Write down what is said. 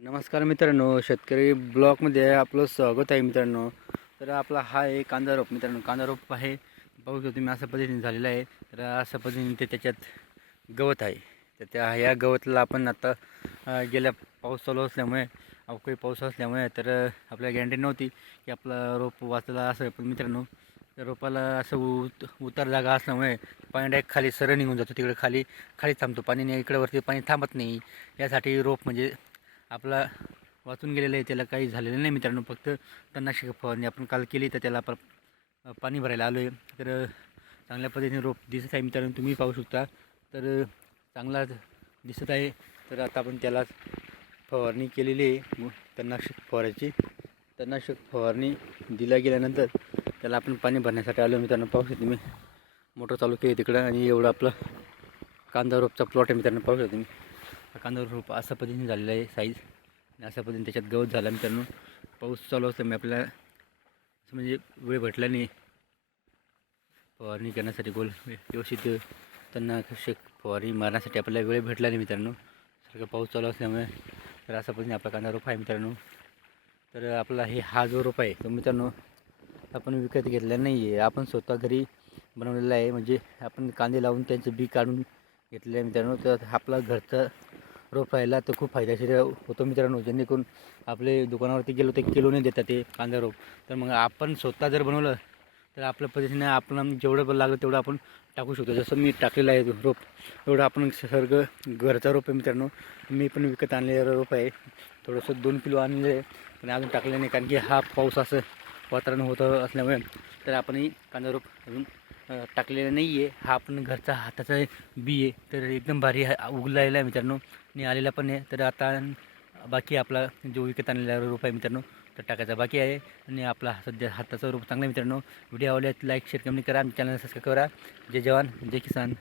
नमस्कार मित्रांनो शेतकरी ब्लॉकमध्ये आपलं स्वागत आहे मित्रांनो. तर आपला हा आहे कांदा रोप मित्रांनो कांदा रोप आहे. बघू शकतो तुम्ही अशा पद्धतीने झालेला आहे. तर अशा पद्धतीने ते त्याच्यात गवत आहे. तर त्या या गवतला आपण आता गेल्या पाऊस चालू असल्यामुळे अवकाळी पाऊस असल्यामुळे तर आपल्या आपल्याला गॅरंटी नव्हती की आपला रोप वाचला असं पण मित्रांनो त्या रोपाला असं उत उतार जागा असल्यामुळे पाणी डायरेक्ट खाली सरळ निघून जातो. तिकडे खाली खाली थांबतो. पाणी नाही इकडे वरती पाणी थांबत नाही. यासाठी रोप म्हणजे आपला वाचून गेलेलं आहे त्याला काही झालेलं नाही मित्रांनो फक्त तणनाशक फवारणी आपण काल केली तर त्याला आपण पाणी भरायला आलो आहे तर चांगल्या पद्धतीने रोप दिसत आहे मित्रांनो तुम्ही पाहू शकता. तर चांगला दिसत आहे. तर आता आपण त्याला फवारणी केलेली आहे व तणनाशक फवारायची. तणनाशक फवारणी दिल्या गेल्यानंतर त्याला आपण पाणी भरण्यासाठी आलो मित्रांनो पाहू शकता तुम्ही. मोटर चालू केली तिकडं आणि एवढं आपलं कांदा रोपचा प्लॉट आहे मित्रांनो पाहू शकता तुम्ही. हा कांदा रोप अशा पद्धतीने झालेला आहे साईज आणि अशा पद्धतीने त्याच्यात गवत झाला मित्रांनो पाऊस चालू असल्यामुळे म्हणजे आपल्याला असं म्हणजे वेळ भेटला नाही. फवारणी करण्यासाठी गोल व्यवस्थित त्यांना शेक फवारणी मारण्यासाठी आपल्याला वेळ भेटला नाही मित्रांनो. सारखं पाऊस चालू असल्यामुळे तर अशा पद्धतीने आपला कांदा रोप आहे मित्रांनो. तर आपला हे हा जो रोप आहे तो मित्रांनो आपण विकत घेतला नाही आहे आपण स्वतः घरी बनवलेला आहे. म्हणजे आपण कांदे लावून त्यांचं बी काढून घेतलेलं आहे मित्रांनो. तर आपला घरचं रोप राहिला तर खूप फायदेशीर होतो मित्रांनो. जेणेकरून आपले दुकानावरती गेलो ते किलोने देतात ते कांदा रोप. तर मग आपण स्वतः जर बनवलं तर आपल्या पद्धतीने आपण जेवढं पण लागलं तेवढं आपण टाकू शकतो. जसं मी टाकलेलं आहे रोप एवढं आपण सर्ग घरचा रोप आहे मित्रांनो. मी पण विकत आणलेलं रोप आहे. थोडंसं दोन किलो आणलेलं आहे पण अजून टाकलेलं नाही. कारण की हा पाऊस असं वातावरण होतं असल्यामुळे तर आपणही कांदा रोप अजून टाकलेलं नाही आहे हा आपण घरचा हाताचा बी आहे. तर एकदम भारी उगलायला आहे मित्रांनो. आणि आलेला पण आहे. तर आता बाकी आपला जो विकत आणलेला रोप आहे मित्रांनो तर टाकायचा बाकी आहे. आणि आपला सध्या हाताचा रोप चांगला आहे मित्रांनो. व्हिडिओ आवडल्यास लाईक शेअर कमेंट करा. चॅनल सबस्क्राईब करा. जय जवान जय किसान.